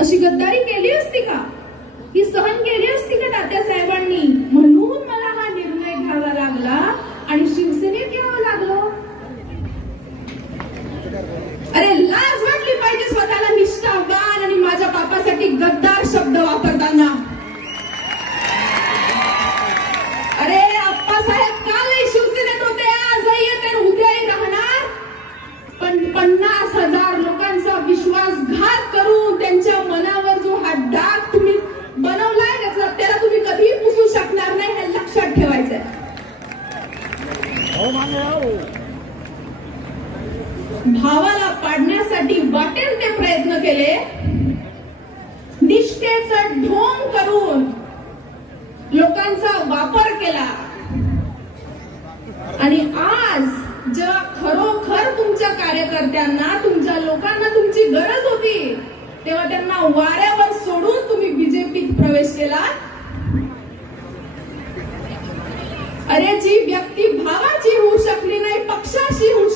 अशी गद्दारी केली असती का? ही सहन केली असती का तात्यासाहेबांनी? म्हणून मला हा निर्णय घ्यावा लागला आणि शिवसेनेत यावं लागलं. अरे लाज वाटली पाहिजे स्वतःला निष्ठावान आणि माझ्या बापासाठी गद्दार शब्द वापरताना. अरे आप्पासाहेब कालही शिवसेनेत होते, आजही येते, उद्याही राहणार. पण 50,000 लोकांचा विश्वासघात करून त्यांच्या मनावर जो हा डाग तुम्ही बनवलाय त्याला तुम्ही कधीही पुसू शकणार नाही, हे लक्षात ठेवायचंय. भावाला पाडण्यासाठी वाटेल ते प्रयत्न केले, निष्ठेचं ढोंग करून लोकांचा वापर केला. आणि आज जेव्हा खरोखर तुमच्या कार्यकर्त्यांना, तुमच्या लोकांना तुमची गरज होती, तेव्हा त्यांना वाऱ्यावर सोडून तुम्ही बीजेपीत प्रवेश केला. अरे जी व्यक्ती भावाची होऊ शकली नाही, पक्षाशी होऊ